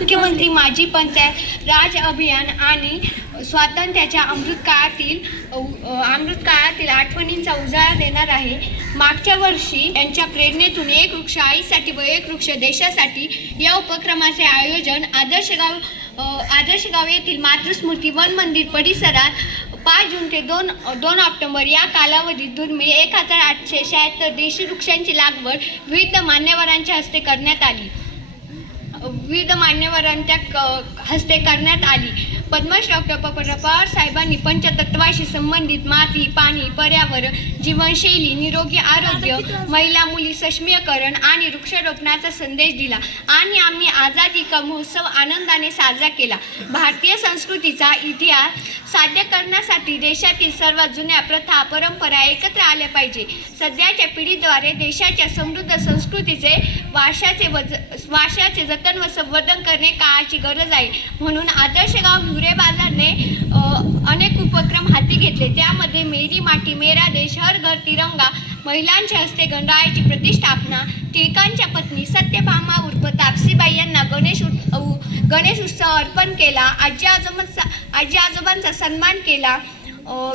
मुख्यमंत्री माजी पंचायत राज अभियान आणि स्वातंत्र्याच्या अमृतकाळातील आठवणींचा उजाळा देणार आहे। मागच्या वर्षी यांच्या प्रेरणेतून एक वृक्ष आईसाठी व एक वृक्ष देशासाठी या उपक्रमाचे आयोजन आदर्श गाव येथील मातृस्मृती वन मंदिर परिसरात 5 जून ते 2 ऑक्टोबर या कालावधीत दुर्मिळ 1876 देशी वृक्षांची लागवड विविध मान्यवरांच्या हस्ते करण्यात आली। पद्मश्री डॉ. पवार साहेबांनी पंचतत्वाशी संबंधित माती, पाणी, पर्यावरण, जीवनशैली, निरोगी आरोग्य, महिला मुली सक्षमीकरण आणि वृक्षारोपणाचा संदेश दिला आणि आम्ही आझादी का महोत्सव आनंदाने साजरा केला। भारतीय संस्कृतीचा इतिहास साध्य करण्यासाठी देशातील सर्वात जुन्या प्रथा, परंपरा एकत्र आल्या पाहिजे। सध्याच्या पिढीद्वारे देशाच्या समृद्ध संस्कृतीचे वारशाचे जतन व संवर्धन करणे काळाची गरज आहे। म्हणून आदर्श गाव हिवरे बाजारने अनेक उपक्रम हाती घेतले। त्यामध्ये मेरी माटी मेरा देश, हर घर तिरंगा, महिलांच्या हस्ते गणरायाची प्रतिष्ठापना, टिळकांच्या पत्नी सत्यभामा उर्फ तापसीबाई यांना गणेश उत्सव अर्पण केला, आजी आजोबांचा सन्मान केला,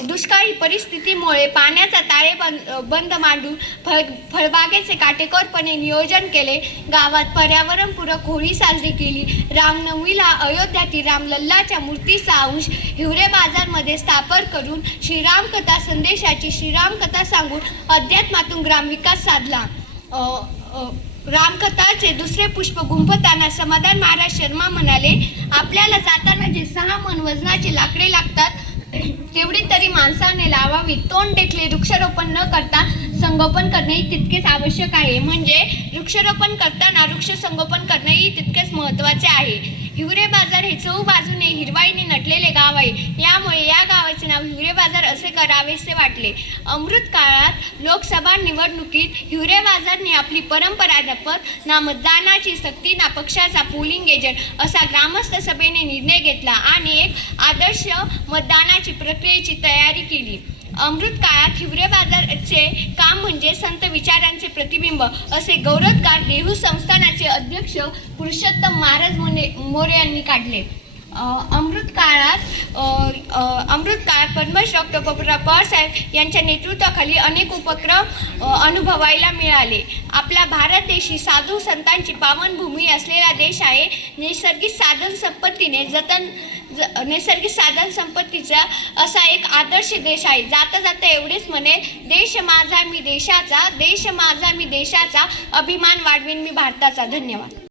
दुष्काळी परिस्थितीमुळे पाण्याचा ताळेबंद मांडून फळबागेचे काटेकोरपणे नियोजन केले, गावात पर्यावरणपूरक होळी साजरी केली, रामनवमीला अयोध्यातील रामलल्लाच्या मूर्तीचा अंश हिवरे बाजारमध्ये स्थापन करून श्रीरामकथा संदेशाची श्रीरामकथा सांगून अध्यात्मातून ग्रामविकास साधला। रामकथाचे दुसरे पुष्प गुंफताना समाधान महाराज शर्मा म्हणाले, आपल्याला जाताना जे 6 मन वजनाचे लाकडे लागतात तेवढी तरी माणसाने लावावी। तोंड टेकले वृक्षारोपण न करता संगोपन करणेही तितकेच आवश्यक आहे। म्हणजे वृक्षारोपण करताना वृक्ष संगोपन करणेही तितकेच महत्त्वाचे आहे। हिवरे बाजार हे चहूबाजूने हिरवाईने नटलेले गाव आहे, यामुळे या गावाचे नाव हिवरे बाजार असे करावेसे वाटले। अमृत काळात लोकसभा निवडणुकीत हिवरे बाजारने आपली परंपरा जपत ना मतदानाची सक्ती ना पक्षाचा पोलिंग एजंट असा ग्रामस्थ सभेने निर्णय घेतला आणि एक आदर्श मतदानाची प्रक्रियेची तयारी केली। अमृत काळात हिवरे बाजारचे काम म्हणजे संत विचारांचे प्रतिबिंब असे गौरवोद्गार देहू संस्थानाचे अध्यक्ष पुरुषोत्तम महाराज मोरे यांनी काढले। अमृत काळात पद्मश्री डॉ. पवार साहेब यांच्या नेतृत्वाखाली अनेक उपक्रम अनुभवायला मिळाले। आपला भारत देश ही साधू संतांची पावनभूमी असलेला देश आहे। नैसर्गिक साधन असा एक आदर्श देश आहे। जाता जाता एवढेच म्हणे, देश माझा मी देशाचा, देश माझा मी देशाचा, अभिमान वाढवेन मी भारताचा। धन्यवाद।